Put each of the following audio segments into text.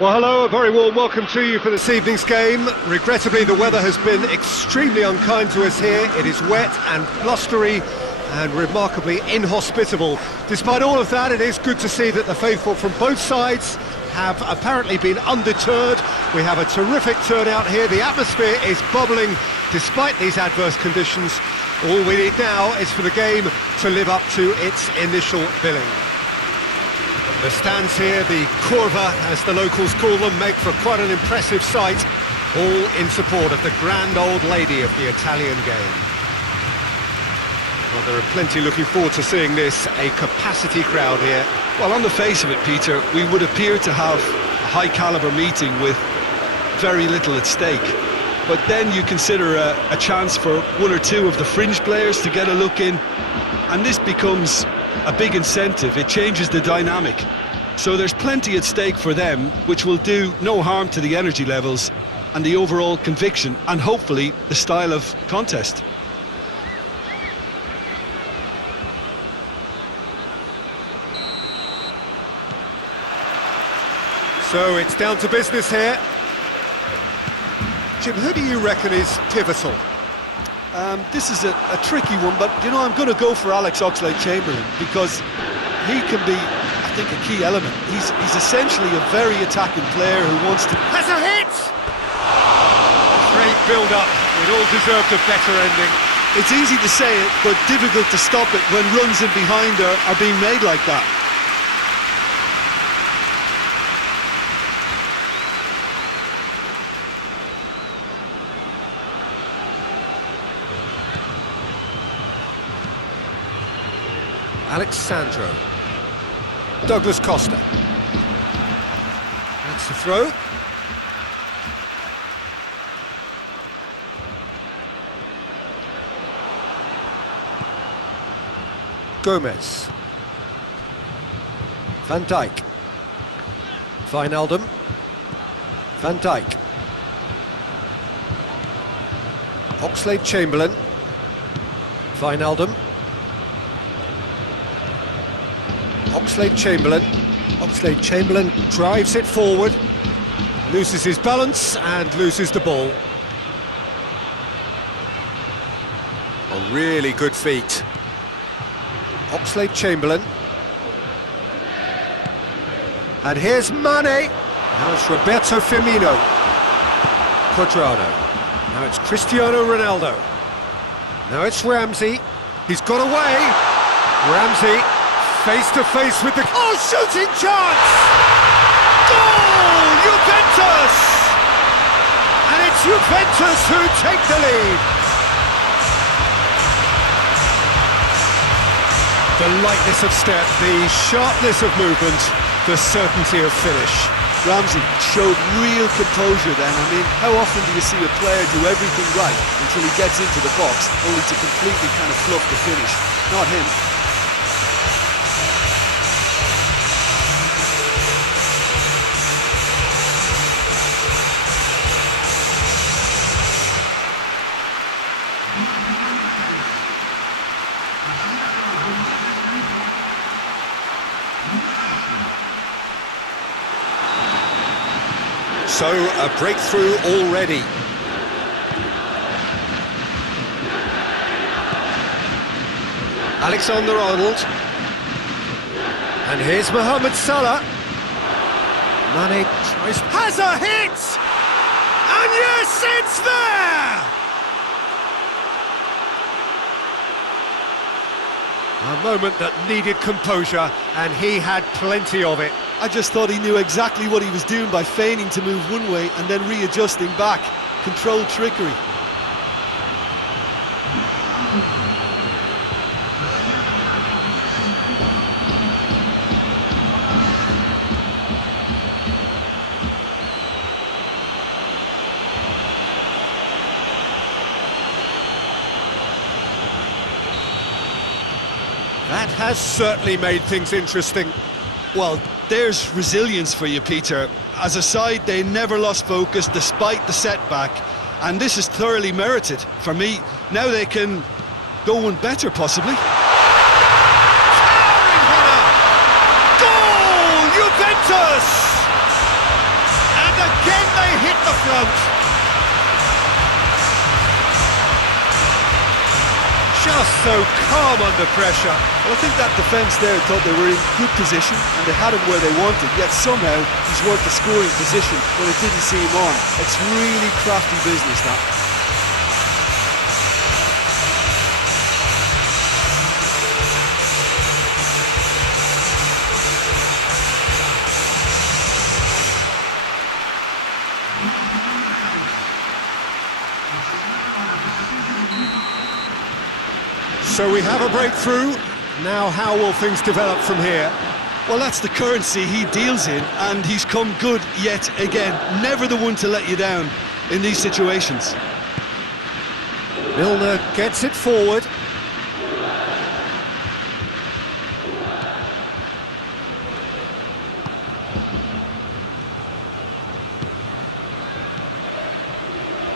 Well, hello, a very warm welcome to you for this evening's game. Regrettably, the weather has been extremely unkind to us here. It is wet and blustery and remarkably inhospitable. Despite all of that, it is good to see that the faithful from both sides have apparently been undeterred. We have a terrific turnout here. The atmosphere is bubbling despite these adverse conditions. All we need now is for the game to live up to its initial billing. The stands here, the curva, as the locals call them, make for quite an impressive sight, all in support of the grand old lady of the Italian game. Well, there are plenty looking forward to seeing this, a capacity crowd here. Well, on the face of it, Peter, we would appear to have a high-caliber meeting with very little at stake. But then you consider a chance for one or two of the fringe players to get a look in, and this becomes a big incentive. It changes the dynamic. So there's plenty at stake for them, which will do no harm to the energy levels and the overall conviction, and hopefully the style of contest. So it's down to business here. Jim, who do you reckon is pivotal? This is a tricky one, but, you know, I'm going to go for Alex Oxlade-Chamberlain because he can be, I think, a key element. He's essentially a very attacking player who wants to... Has a hit! Great build-up. It all deserved a better ending. It's easy to say it, but difficult to stop it when runs in behind are being made like that. Alexandro. Douglas Costa. That's the throw. Gomez. Van Dijk. Wijnaldum. Van Dijk. Oxlade-Chamberlain. Wijnaldum. Oxlade-Chamberlain. Oxlade-Chamberlain drives it forward, loses his balance and loses the ball. A really good feat. Oxlade-Chamberlain. And here's Mane. Now it's Roberto Firmino. Cuadrado. Now it's Cristiano Ronaldo. Now it's Ramsey. He's got away. Ramsey. Face to face with the... Oh, shooting chance! Goal! Juventus! And it's Juventus who take the lead. The lightness of step, the sharpness of movement, the certainty of finish. Ramsey showed real composure then. I mean, how often do you see a player do everything right until he gets into the box, only to completely kind of fluff the finish? Not him. So, a breakthrough already. Alexander-Arnold. And here's Mohamed Salah. Mane tries... Has a hit! And yes, it's there! A moment that needed composure, and he had plenty of it. I just thought he knew exactly what he was doing by feigning to move one way and then readjusting back. Controlled trickery. That has certainly made things interesting. Well, there's resilience for you, Peter. As a side, they never lost focus despite the setback, and this is thoroughly merited. For me, now they can go one better, possibly. Goal! Juventus! front. Just so calm under pressure. Well, I think that defence there thought they were in good position and they had him where they wanted, yet somehow he's worked the scoring position when it didn't see him on. It's really crafty business, that. So we have a breakthrough. Now how will things develop from here? Well, that's the currency he deals in, and he's come good yet again. Never the one to let you down in these situations. Milner gets it forward.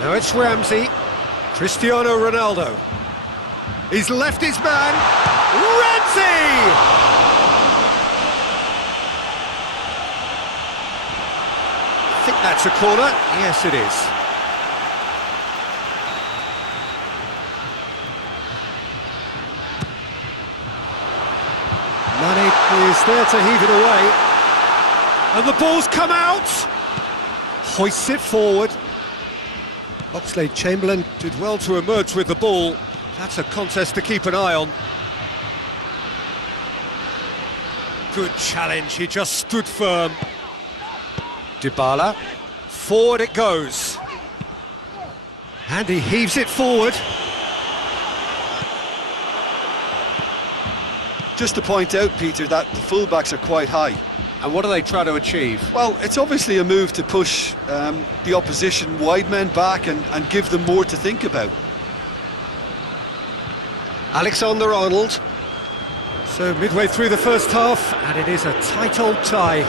Now it's Ramsey. Cristiano Ronaldo. He's left his man. Ramsey! I think that's a corner. Yes, it is. Mane is there to heave it away. And the ball's come out. Hoists it forward. Oxlade-Chamberlain did well to emerge with the ball. That's a contest to keep an eye on. Good challenge, he just stood firm. Dybala, forward it goes. And he heaves it forward. Just to point out, Peter, that the fullbacks are quite high. And what do they try to achieve? Well, it's obviously a move to push the opposition wide men back and give them more to think about. Alexander-Arnold. So midway through the first half, and it is a tight old tie.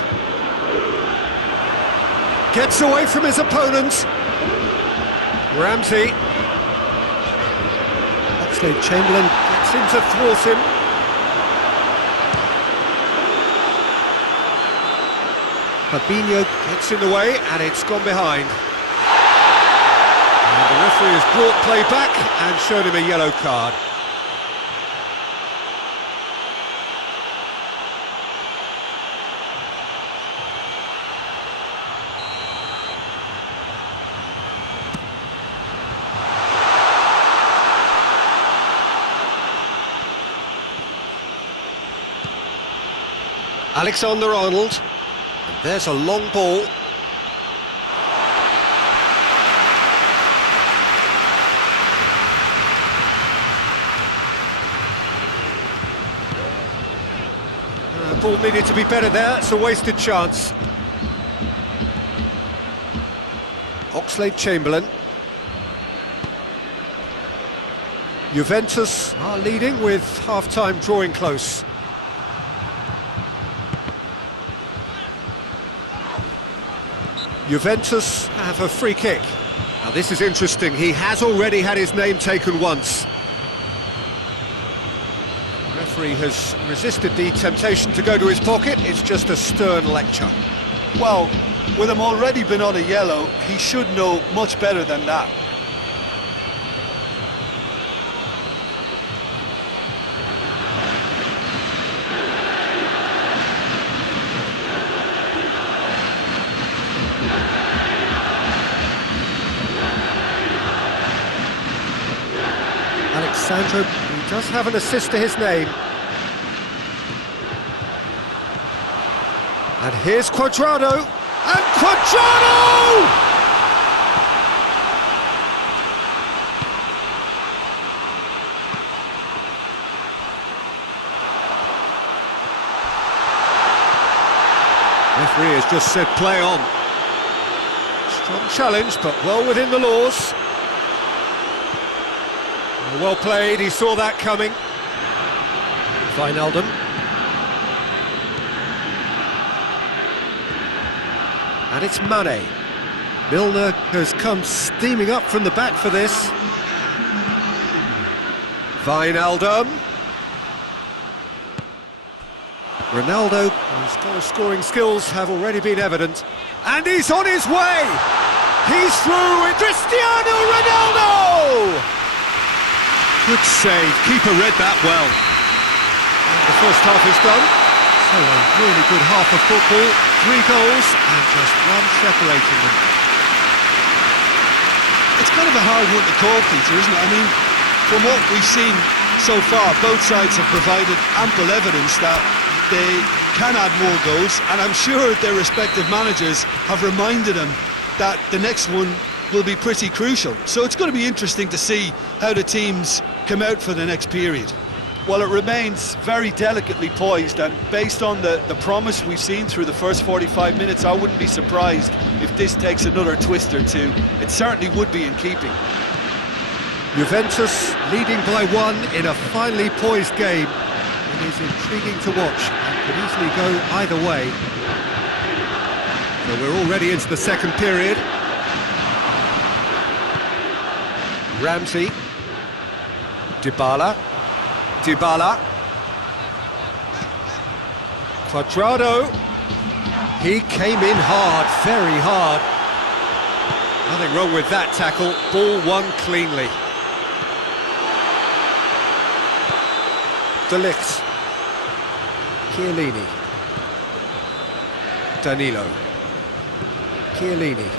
Gets away from his opponent. Ramsey. Oxlade-Chamberlain gets in to thwart him. Fabinho gets in the way, and it's gone behind. And the referee has brought play back and shown him a yellow card. Alexander-Arnold, and there's a long ball. Ball needed to be better there, it's a wasted chance. Oxlade-Chamberlain. Juventus are leading with half-time drawing close. Juventus have a free kick. Now this is interesting, he has already had his name taken once. The referee has resisted the temptation to go to his pocket, it's just a stern lecture. Well, with him already been on a yellow, he should know much better than that. Alexandro, he does have an assist to his name. And here's Cuadrado, and Cuadrado! Referee has just said play on. Strong challenge, but well within the laws. Well played, he saw that coming. Wijnaldum. And it's Mane. Milner has come steaming up from the back for this. Wijnaldum. Ronaldo, whose goal-scoring skills have already been evident. And he's on his way! He's through. Cristiano Ronaldo! Good save. Keeper read that well. And the first half is done. So a really good half of football. 3 goals and just one separating them. It's kind of a hard one to call, Peter, isn't it? I mean, from what we've seen so far, both sides have provided ample evidence that they can add more goals, and I'm sure their respective managers have reminded them that the next one will be pretty crucial. So it's going to be interesting to see how the teams come out for the next period. Well, it remains very delicately poised, and based on the promise we've seen through the first 45 minutes, I wouldn't be surprised if this takes another twist or two. It certainly would be in keeping. Juventus leading by 1 in a finely poised game. It is intriguing to watch and could easily go either way. So we're already into the second period. Ramsey. Dybala. Cuadrado. He came in hard, very hard. Nothing wrong with that tackle. Ball won cleanly. De Ligt. Chiellini. Danilo. Chiellini.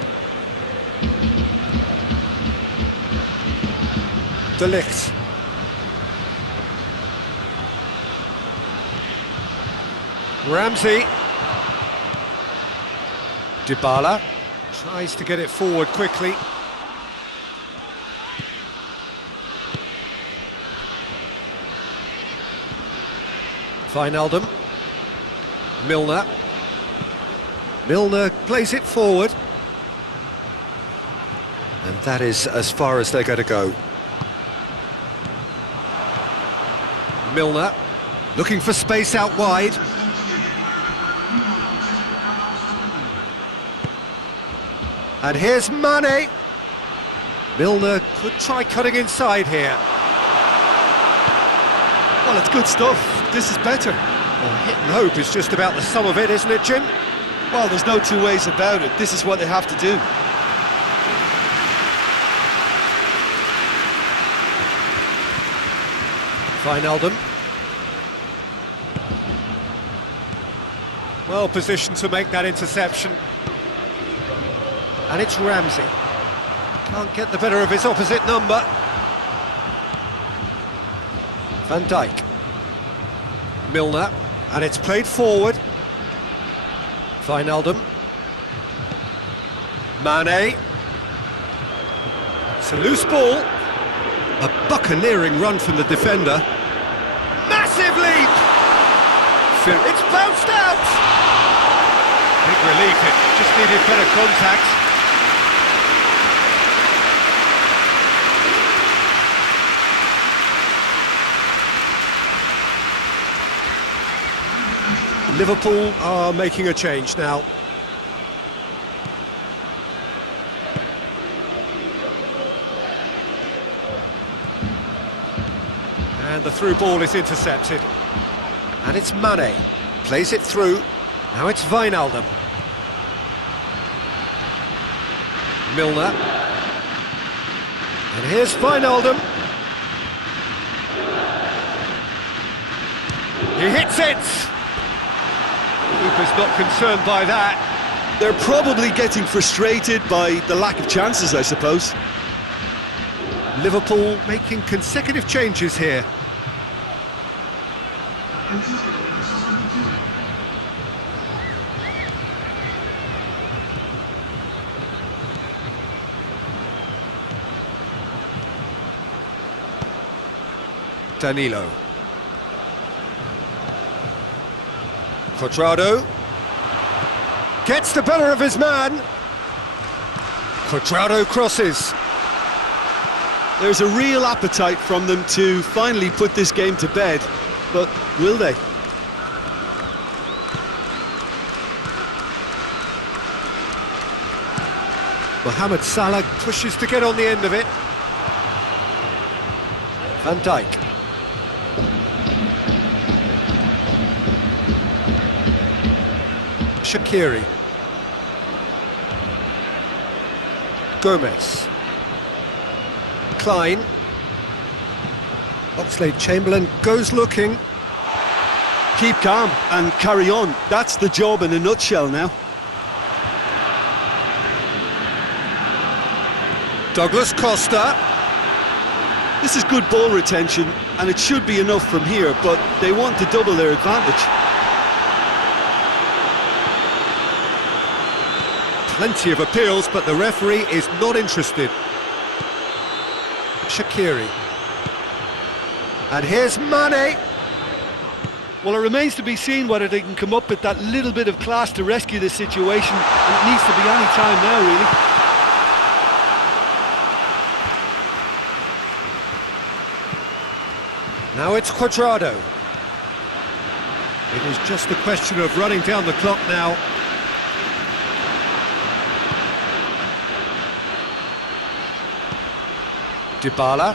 De Ligt. Ramsey. Dybala tries to get it forward quickly. Wijnaldum. Milner. Milner plays it forward. And that is as far as they're going to go. Milner, looking for space out wide. And here's Mane. Milner could try cutting inside here. Well, it's good stuff. This is better. Well, hit and hope is just about the sum of it, isn't it, Jim? Well, there's no two ways about it. This is what they have to do. Wijnaldum. Well positioned to make that interception. And it's Ramsey. Can't get the better of his opposite number. Van Dijk. Milner. And it's played forward. Wijnaldum. Mane. It's a loose ball. A buccaneering run from the defender. Massive leap! It's bounced out! Big relief, it just needed better contact. Liverpool are making a change now. And the through ball is intercepted. And it's Mane. Plays it through. Now it's Wijnaldum. Milner. And here's Wijnaldum. He hits it! Keeper's not concerned by that. They're probably getting frustrated by the lack of chances, I suppose. Liverpool making consecutive changes here. Danilo. Cuadrado. Gets the better of his man. Cuadrado crosses. There's a real appetite from them to finally put this game to bed, but will they? Mohamed Salah pushes to get on the end of it. Van Dijk. Shaqiri. Gomez. Klein. Oxlade-Chamberlain goes looking. Keep calm and carry on. That's the job in a nutshell now. Douglas Costa. This is good ball retention, and it should be enough from here, but they want to double their advantage. Plenty of appeals, but the referee is not interested. Shaqiri. And here's Mane. Well, it remains to be seen whether they can come up with that little bit of class to rescue the situation, and it needs to be any time now, really. Now it's Cuadrado. It is just a question of running down the clock now. Dybala.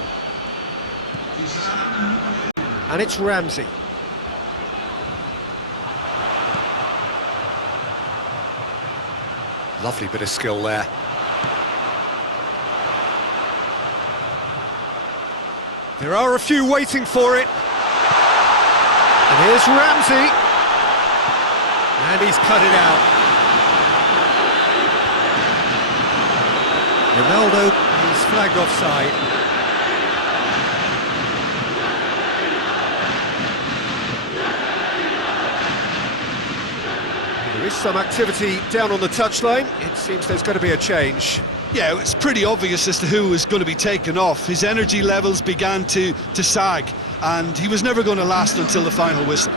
And it's Ramsey. Lovely bit of skill there. There are a few waiting for it. And here's Ramsey. And he's cut it out. Ronaldo is flagged offside. There is some activity down on the touchline. It seems there's going to be a change. Yeah, it's pretty obvious as to who was going to be taken off. His energy levels began to sag, and he was never going to last until the final whistle.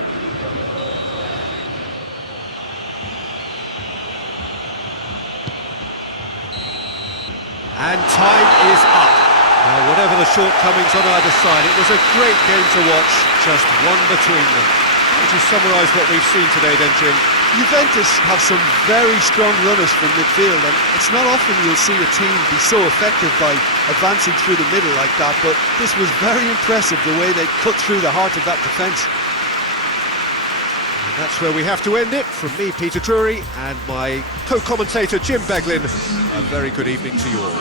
And time is up. Now, whatever the shortcomings on either side, it was a great game to watch, just one between them. Would you summarise what we've seen today then, Jim? Juventus have some very strong runners from midfield, and it's not often you'll see a team be so effective by advancing through the middle like that, but this was very impressive the way they cut through the heart of that defence. And that's where we have to end it. From me, Peter Drury, and my co-commentator Jim Beglin, a very good evening to you all.